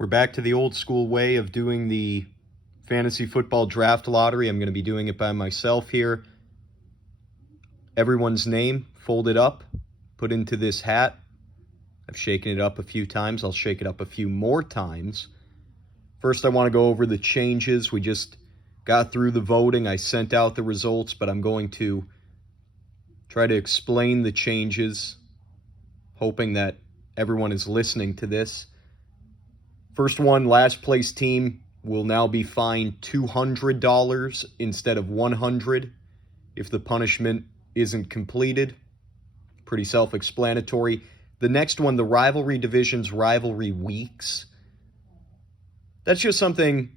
We're back to the old school way of doing the fantasy football draft lottery. I'm going to be doing it by myself here. Everyone's name folded up, put into this hat. I've shaken it up a few times. I'll shake it up a few more times. First, I want to go over the changes. We just got through the voting. I sent out the results, but I'm going to try to explain the changes, hoping that everyone is listening to this. First one, last place team will now be fined $200 instead of $100 if the punishment isn't completed. Pretty self-explanatory. The next one, the rivalry divisions, rivalry weeks. That's just something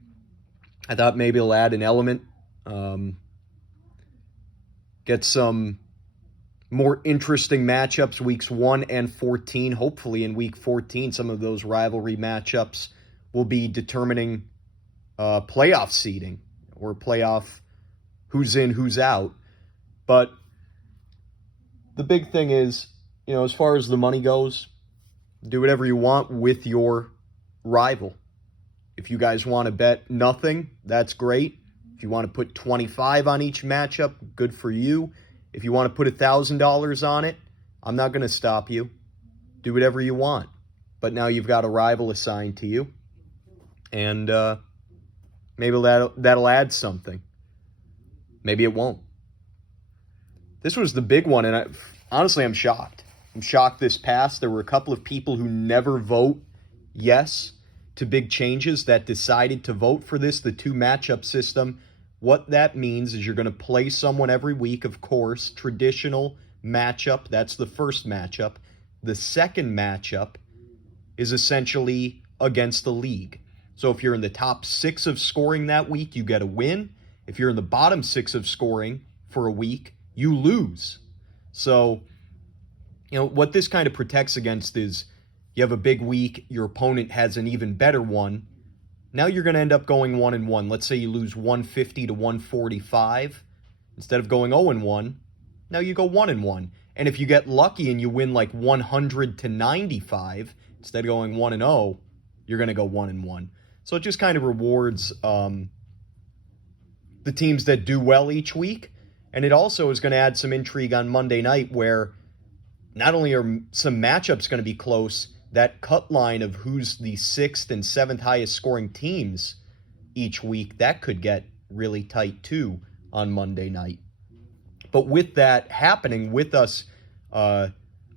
I thought maybe it'll add an element. Get some more interesting matchups weeks 1 and 14. Hopefully in week 14, some of those rivalry matchups will be determining playoff seeding or playoff who's in, who's out. But the big thing is, as far as the money goes, do whatever you want with your rival. If you guys want to bet nothing, that's great. If you want to put 25 on each matchup, good for you. If you want to put $1,000 on it, I'm not going to stop you. Do whatever you want. But now you've got a rival assigned to you. And maybe that'll add something. Maybe it won't. This was the big one, and honestly, I'm shocked. I'm shocked this passed. There were a couple of people who never vote yes to big changes that decided to vote for this, the two matchup system. What that means is you're going to play someone every week, of course. Traditional matchup, that's the first matchup. The second matchup is essentially against the league. So if you're in the top 6 of scoring that week, you get a win. If you're in the bottom 6 of scoring for a week, you lose. So, what this kind of protects against is you have a big week, your opponent has an even better one. Now you're going to end up going 1-1. Let's say you lose 150 to 145. Instead of going 0-1, now you go 1-1. And if you get lucky and you win like 100 to 95, instead of going 1-0, you're going to go 1-1. So it just kind of rewards the teams that do well each week. And it also is going to add some intrigue on Monday night where not only are some matchups going to be close, that cut line of who's the 6th and 7th highest scoring teams each week, that could get really tight too on Monday night. But with that happening, with us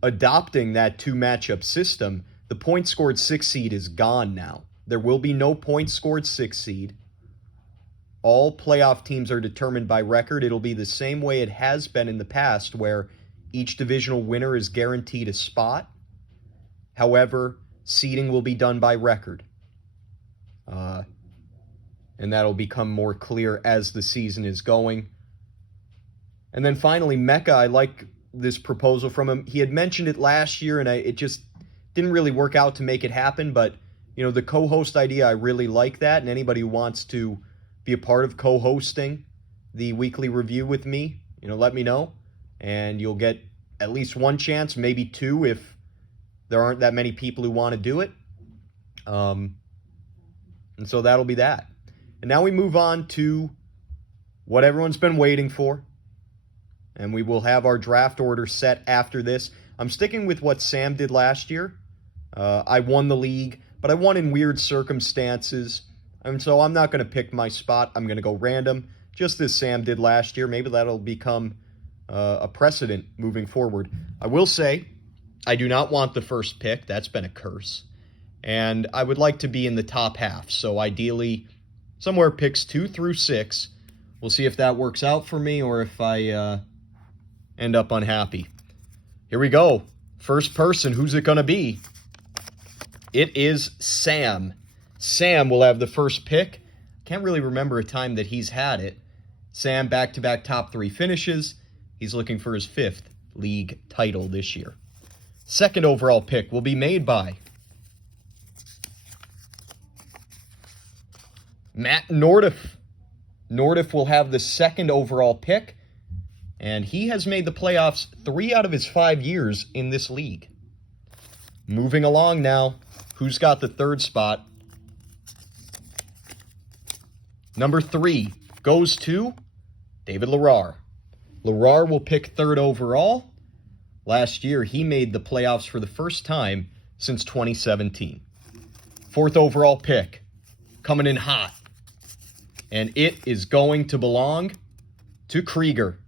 adopting that 2 matchup system, the point scored 6 seed is gone now. There will be no point scored 6 seed. All playoff teams are determined by record. It'll be the same way it has been in the past where each divisional winner is guaranteed a spot. However, seeding will be done by record. And that'll become more clear as the season is going. And then finally, Mecca, I like this proposal from him. He had mentioned it last year, and it just didn't really work out to make it happen. But, the co-host idea, I really like that. And anybody who wants to be a part of co-hosting the weekly review with me, let me know. And you'll get at least one chance, maybe 2 if there aren't that many people who want to do it. And so that'll be that. And now we move on to what everyone's been waiting for. And we will have our draft order set after this. I'm sticking with what Sam did last year. I won the league, but I won in weird circumstances. And so I'm not going to pick my spot. I'm going to go random, just as Sam did last year. Maybe that'll become a precedent moving forward. I will say, I do not want the first pick. That's been a curse. And I would like to be in the top half. So ideally, somewhere picks 2 through 6. We'll see if that works out for me or if I end up unhappy. Here we go. First person. Who's it going to be? It is Sam. Sam will have the first pick. Can't really remember a time that he's had it. Sam, back-to-back top 3 finishes. He's looking for his 5th league title this year. Second overall pick will be made by Matt Nordiff. Nordiff will have the second overall pick, and he has made the playoffs 3 out of his 5 years in this league. Moving along now, who's got the third spot? Number 3 goes to David Larrar. Larrar will pick 3rd overall. Last year, he made the playoffs for the first time since 2017. 4th overall pick, coming in hot. And it is going to belong to Krieger.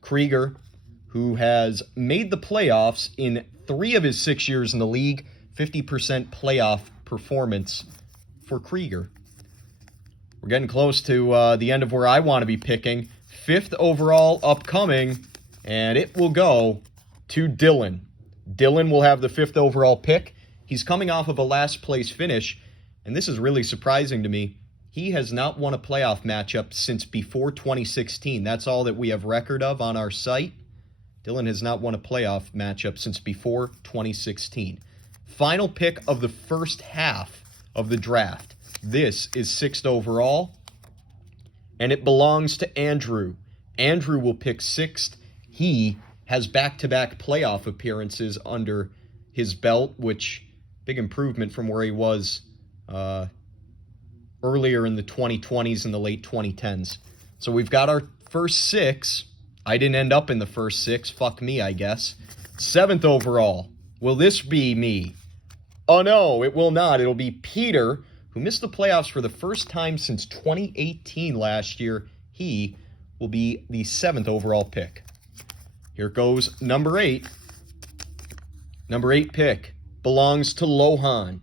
Krieger, who has made the playoffs in 3 of his 6 years in the league. 50% playoff performance for Krieger. We're getting close to the end of where I want to be picking. 5th overall upcoming, and it will go to Dylan. Dylan will have the 5th overall pick. He's coming off of a last place finish, and this is really surprising to me. He has not won a playoff matchup since before 2016. That's all that we have record of on our site. Dylan has not won a playoff matchup since before 2016. Final pick of the first half of the draft. This is 6th overall, and it belongs to Andrew. Andrew will pick 6th. He has back-to-back playoff appearances under his belt, which big improvement from where he was earlier in the 2020s and the late 2010s. So we've got our first 6. I didn't end up in the first 6. Fuck me, I guess. 7th overall. Will this be me? Oh, no, it will not. It'll be Peter, who missed the playoffs for the first time since 2018 last year. He will be the 7th overall pick. Here goes number 8. Number 8 pick belongs to Lohan.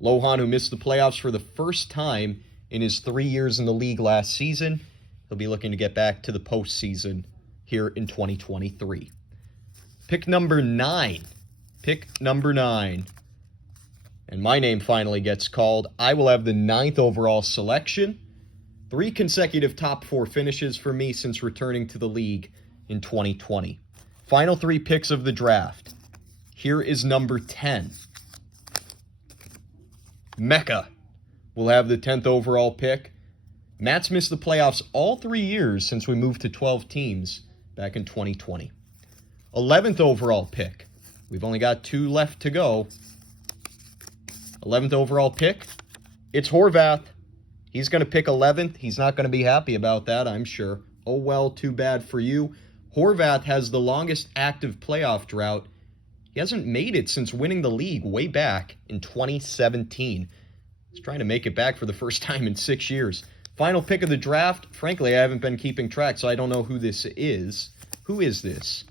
Lohan, who missed the playoffs for the first time in his 3 years in the league last season. He'll be looking to get back to the postseason here in 2023. Pick number 9. Pick number 9. And my name finally gets called. I will have the 9th overall selection. 3 consecutive top 4 finishes for me since returning to the league in 2020. Final 3 picks of the draft. Here is number 10. Mecca will have the 10th overall pick. Matt's missed the playoffs all 3 years since we moved to 12 teams back in 2020. 11th overall pick. We've only got 2 left to go. 11th overall pick. It's Horvath. He's going to pick 11th. He's not going to be happy about that, I'm sure. Oh well, too bad for you. Horvath has the longest active playoff drought. He hasn't made it since winning the league way back in 2017. He's trying to make it back for the first time in 6 years. Final pick of the draft. Frankly, I haven't been keeping track, so I don't know who this is. Who is this?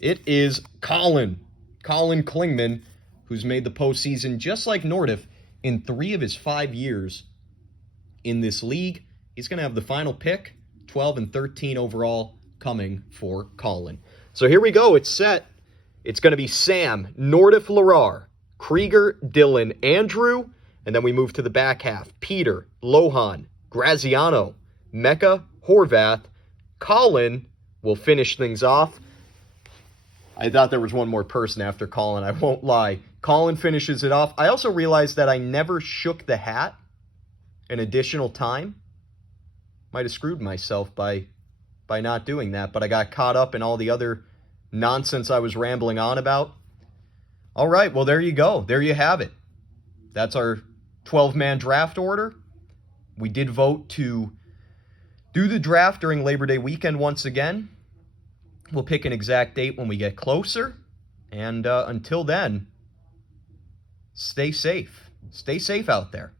It is Colin. Colin Klingman, who's made the postseason just like Nordiff in 3 of his 5 years in this league. He's going to have the final pick, 12 and 13 overall, coming for Colin. So here we go. It's set. It's going to be Sam, Nordiff, Larrar, Krieger, Dylan, Andrew, and then we move to the back half. Peter, Lohan, Graziano, Mecca, Horvath. Colin will finish things off. I thought there was one more person after Colin, I won't lie. Colin finishes it off. I also realized that I never shook the hat an additional time. Might have screwed myself by not doing that, but I got caught up in all the other nonsense I was rambling on about. All right, well, there you go. There you have it. That's our 12-man draft order. We did vote to do the draft during Labor Day weekend once again. We'll pick an exact date when we get closer. And until then, stay safe. Stay safe out there.